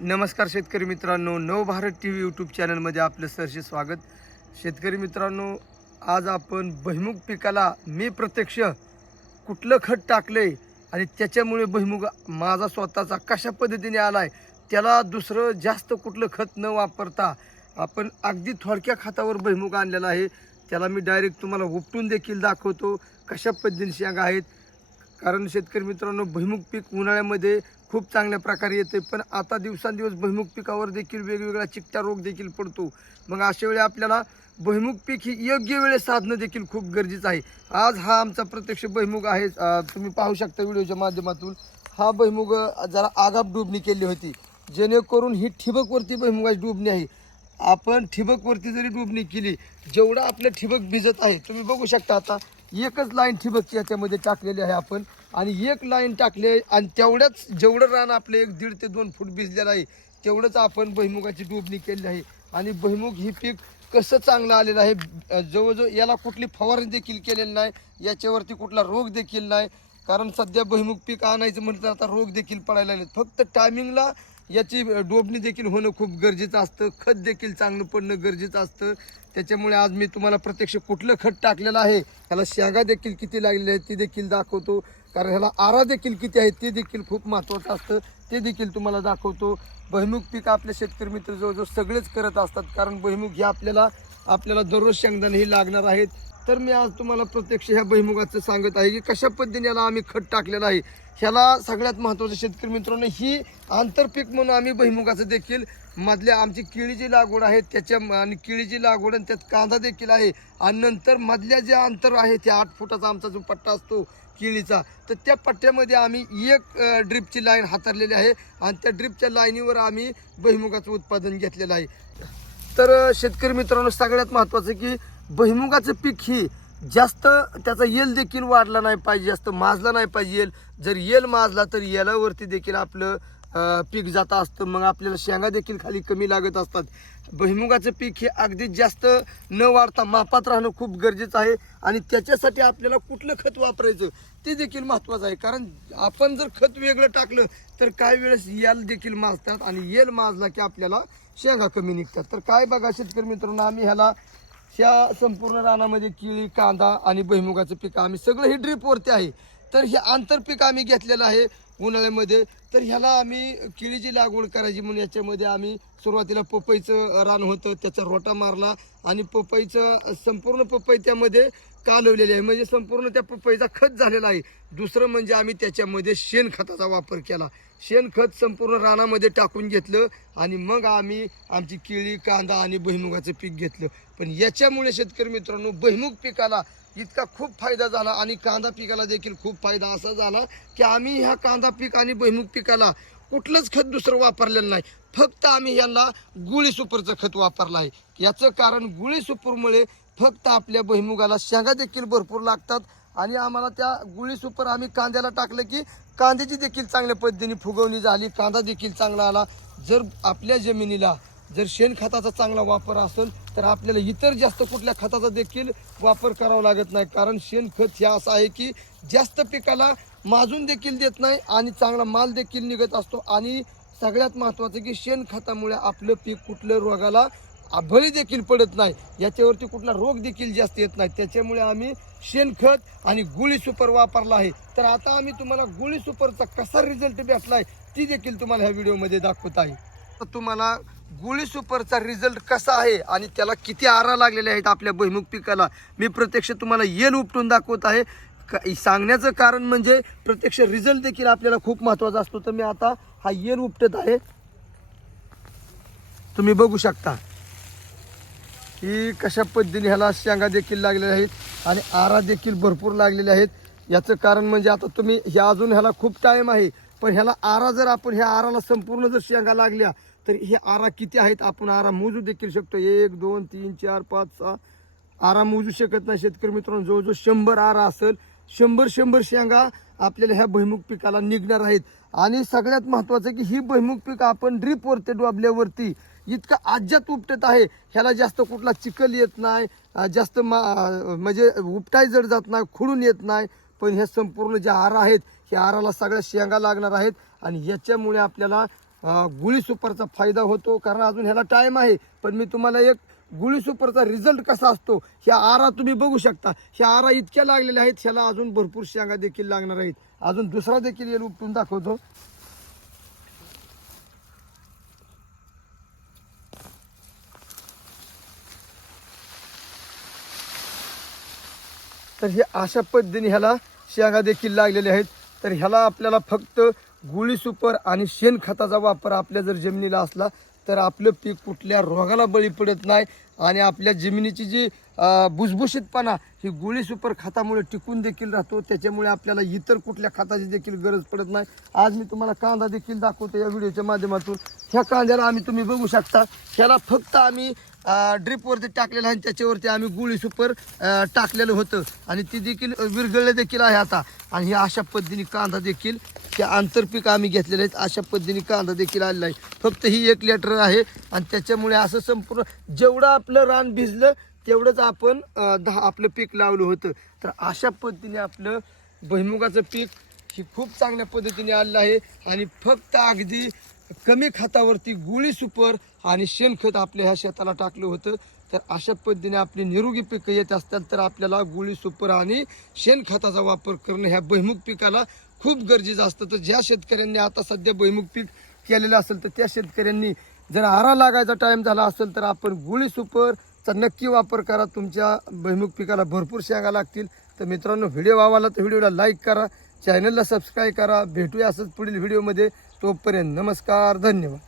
नमस्कार शेतकरी मित्रांनो नवभारत टी व्ही यूट्यूब चॅनलमध्ये आपलं सरसे स्वागत. शेतकरी मित्रांनो आज आपण भुईमुग पिकाला मी प्रत्यक्ष कुठलं खत टाकले आणि त्याच्यामुळे भुईमुग माझा स्वतःचा कशा पद्धतीने आला आहे त्याला दुसरं जास्त कुठलं खत न वापरता आपण अगदी थोडक्या खतावर भुईमुग आणलेला आहे. त्याला मी डायरेक्ट तुम्हाला उपटून देखील दाखवतो कशा पद्धतीने शेंगा आहेत कारण शेतकरी मित्रांनो भुईमुग पीक उन्हाळ्यामध्ये खूप चांगल्या प्रकारे येते पण आता दिवसांदिवस भुईमुग पिकावर देखील वेगवेगळा चिकटा रोग देखील पडतो. मग अशा वेळी आपल्याला भुईमुग पीक ही योग्य वेळेस साधणं देखील खूप गरजेचं आहे. आज हा आमचा प्रत्यक्ष भुईमुग आहे. तुम्ही पाहू शकता व्हिडिओच्या माध्यमातून. हा भुईमुग जरा आगाप डुबणी केली होती. जेणेकरून ही ठिबकवरती भुईमुगाची डुबणी आहे. आपण ठिबकवरती जरी डुबणी केली जेवढं आपलं ठिबक भिजत आहे तुम्ही बघू शकता आता एकच लाईन ठिबकची याच्यामध्ये टाकलेली आहे आपण. आणि एक लाईन टाकले आणि तेवढ्याच जेवढं रान आपलं एक दीड ते दोन फूट भिजलेलं आहे तेवढंच आपण भुईमुगाची डुबणी केली आहे. आणि भुईमुग ही पीक कसं चांगलं आलेलं आहे जवळजवळ याला कुठली फवारणी देखील केलेली नाही याच्यावरती कुठला रोग देखील नाही. कारण सध्या भुईमुग पीक आणायचं म्हटलं तर आता रोग देखील पडायला लागले फक्त टायमिंगला याची डोबणी देखील होणं खूप गरजेचं असतं. खत देखील चांगलं पडणं गरजेचं असतं. त्याच्यामुळे आज मी तुम्हाला प्रत्यक्ष कुठलं खत टाकलेलं आहे ह्याला शेंगा देखील किती लागलेली आहेत ते देखील दाखवतो. कारण ह्याला आरा देखील किती आहे ते देखील खूप महत्त्वाचं असतं. ते देखील तुम्हाला दाखवतो. बहिमुख पीक आपले शेतकरी मित्र जवळजवळ सगळेच करत असतात. कारण बहिमुख हे आपल्याला आपल्याला दररोज शेंगदाणे ही लागणार आहेत. तर मी आज तुम्हाला प्रत्यक्ष ह्या भुईमुगाचं सांगत आहे की कशा पद्धतीने याला आम्ही खत टाकलेलं आहे. ह्याला सगळ्यात महत्त्वाचं शेतकरी मित्रांनो ही आंतरपीक म्हणून आम्ही भुईमुगाचं देखील मधल्या आमची केळीची लागवड आहे त्याच्या आणि केळीची लागवड आणि त्यात कांदा देखील आहे. आणि नंतर मधल्या जे अंतर आहे ते आठ फुटाचा आमचा जो पट्टा असतो केळीचा तर त्या पट्ट्यामध्ये आम्ही एक ड्रिपची लाईन हातारलेली आहे आणि त्या ड्रिपच्या लाईनीवर आम्ही भुईमुगाचं उत्पादन घेतलेलं आहे. तर शेतकरी मित्रांनो सगळ्यात महत्त्वाचं की भुईमुगाचं पीक ही जास्त त्याचा येल देखील वाढला नाही पाहिजे जास्त माजला नाही पाहिजे येल. जर येल माजला तर येलावरती देखील आपलं पीक जात असतं. मग आपल्याला शेंगा देखील खाली कमी लागत असतात. भुईमुगाचं पीक हे अगदी जास्त न वाढता मापात राहणं खूप गरजेचं आहे आणि त्याच्यासाठी आपल्याला कुठलं खत वापरायचं ते देखील महत्त्वाचं आहे. कारण आपण जर खत वेगळं टाकलं तर काही वेळेस येल देखील माजतात आणि येल माजला की आपल्याला शेंगा कमी निघतात. तर काय बघा शेतकरी मित्रांनो आम्ही ह्याला ह्या संपूर्ण रानामध्ये केळी कांदा आणि भुईमुगाचं पिकं आम्ही सगळं हे ड्रीपवरती आहे. तर हे आंतरपीक आम्ही घेतलेलं आहे उन्हाळ्यामध्ये. तर ह्याला आम्ही केळीची लागवड करायची म्हणून याच्यामध्ये आम्ही सुरुवातीला पपईचं रान होतं त्याचा रोटा मारला आणि पपईचं संपूर्ण पपई त्यामध्ये कालवलेली आहे. म्हणजे संपूर्ण त्या पपईचा खत झालेला आहे. दुसरं म्हणजे आम्ही त्याच्यामध्ये शेणखताचा वापर केला. शेणखत संपूर्ण रानामध्ये टाकून घेतलं आणि मग आम्ही आमची केळी कांदा आणि भुईमुगाचं पीक घेतलं. पण याच्यामुळे शेतकरी मित्रांनो भुईमुग पिकाला इतका खूप फायदा झाला आणि कांदा पिकाला देखील खूप फायदा असा झाला की आम्ही ह्या कांदा पीक आणि भुईमुग पिकाला कुठलंच खत दुसरं वापरलेलं नाही. फक्त आम्ही यांना गुळी सुपरचं खत वापरलं आहे. याचं कारण गुळी सुपरमुळे फक्त आपल्या भुईमुगाला शेंगा देखील भरपूर लागतात. आणि आम्हाला त्या गुळी सुपर आम्ही कांद्याला टाकलं की कांद्याची देखील चांगल्या पद्धतीने फुगवणी झाली कांदा देखील चांगला आला. जर आपल्या जमिनीला जर शेणखताचा चांगला वापर असेल तर आपल्याला इतर जास्त कुठल्या खताचा देखील वापर करावा लागत नाही. कारण शेणखत हे असं आहे की जास्त पिकाला माजून देखील देत नाही आणि चांगला माल देखील निघत असतो. आणि सगळ्यात महत्त्वाचं की शेणखतामुळे आपलं पीक कुठल्या रोगाला आभळी देखील पडत नाही. याच्यावरती कुठला रोग देखील जास्त येत नाही. त्याच्यामुळे आम्ही शेणखत आणि गुळी सुपर वापरला आहे. तर आता आम्ही तुम्हाला गुळी सुपरचा कसा रिझल्ट आहे ती देखील तुम्हाला ह्या व्हिडिओमध्ये दाखवत आहे. तर तुम्हाला गुळी सुपरचा रिझल्ट कसा आहे आणि त्याला किती आरा लागलेले आहेत आपल्या भुईमुग पिकाला मी प्रत्यक्ष तुम्हाला येल उपटून दाखवत आहे. सांगण्याचं कारण म्हणजे प्रत्यक्ष रिझल्ट देखील आपल्याला खूप महत्त्वाचा असतो. तर मी आता हा येल उपटत आहे. तुम्ही बघू शकता. की कशा पद्धतीने ह्याला शेंगा देखील लागलेल्या आहेत आणि आरा देखील भरपूर लागलेल्या आहेत. याचं कारण म्हणजे आता तुम्ही ह्या अजून ह्याला खूप टाईम आहे. पण ह्याला आरा जर आपण ह्या आराला संपूर्ण जर शेंगा लागल्या तर हे आरा किती आहेत? आपण आरा मोजू देखील शकतो. एक दोन तीन चार पाच सहा. आरा मोजू शकत नाही शेतकरी मित्रांनो. जवळजवळ शंभर आरा असेल. शंभर शंभर शेंगा आपल्याला ह्या भुईमुग पिकाला निघणार आहेत. आणि सगळ्यात महत्त्वाचं की ही भुईमुग पीक आपण ड्रीपवरती डोबल्यावरती इतकं आज्यात उपटत आहे. ह्याला जास्त कुठला चिखल येत नाही जास्त मा म्हणजे उपटाय जड जात नाही खुडून येत नाही. पण ह्या संपूर्ण जे आरा आहेत ह्या आराला सगळ्या शेंगा लागणार आहेत. आणि याच्यामुळे आपल्याला गुळी सुपरचा फायदा होतो. कारण अजून ह्याला टाईम आहे. पण मी तुम्हाला एक गुळी सुपरचा रिझल्ट कसा असतो ह्या आरा तुम्ही बघू शकता. ह्या आरा इतक्या लागलेल्या आहेत ह्याला अजून भरपूर शेंगा देखील लागणार आहेत. अजून दुसरा देखील येल उपटून दाखवतो. तर हे अशा पद्धतीने ह्याला शेंगा देखील लागलेल्या आहेत. तर ह्याला आपल्याला फक्त गुळी सुपर आणि शेणखताचा वापर आपल्या जर जमिनीला असला तर आपलं पीक कुठल्या रोगाला बळी पडत नाही आणि आपल्या जमिनीची जी भुसभुशीतपणा ही गुळी सुपर खतामुळे टिकून देखील राहतो. त्याच्यामुळे आपल्याला इतर कुठल्या खताची देखील गरज पडत नाही. आज मी तुम्हाला कांदा देखील दाखवतो या व्हिडिओच्या माध्यमातून. ह्या कांद्याला आम्ही तुम्ही बघू शकता. ह्याला फक्त आम्ही ड्रिपवरती टाकलेलं आहे आणि त्याच्यावरती आम्ही गुळी सुपर टाकलेलं होतं. आणि ती देखील विरघळलं देखील आहे आता. आणि हे अशा पद्धतीने कांदा देखील हे आंतरपीक आम्ही घेतलेले आहेत. अशा पद्धतीने कांदा देखील आलेला आहे. फक्त ही एक लेटर आहे आणि त्याच्यामुळे असं संपूर्ण जेवढं आपलं रान भिजलं तेवढंच आपण दहा आपलं पीक लावलं होतं. तर अशा पद्धतीने आपलं भुईमुगाचं पीक ही खूप चांगल्या पद्धतीने आलेलं आहे. आणि फक्त अगदी कमी खतावरती गुळी सुपर आणि शेणखत आपल्या ह्या शेताला टाकलं होतं. तर अशा पद्धतीने आपली निरोगी पिकं येत असतात तर आपल्याला गुळी सुपर आणि शेणखताचा वापर करणं ह्या बहिमुख पिकाला खूप गरजेचं असतं. तर ज्या शेतकऱ्यांनी आता सध्या भुईमुग पीक केलेलं असेल तर त्या शेतकऱ्यांनी जर आरा लागायचा टाईम झाला असेल तर आपण गुळी सुपरचा नक्की वापर करा. तुमच्या भुईमुग पिकाला भरपूर शेंगा लागतील. तर मित्रांनो व्हिडिओ आवडला तर व्हिडिओला लाईक करा. चॅनलला सबस्क्राईब करा. भेटूया असंच पुढील व्हिडिओमध्ये तोपर्यंत नमस्कार धन्यवाद.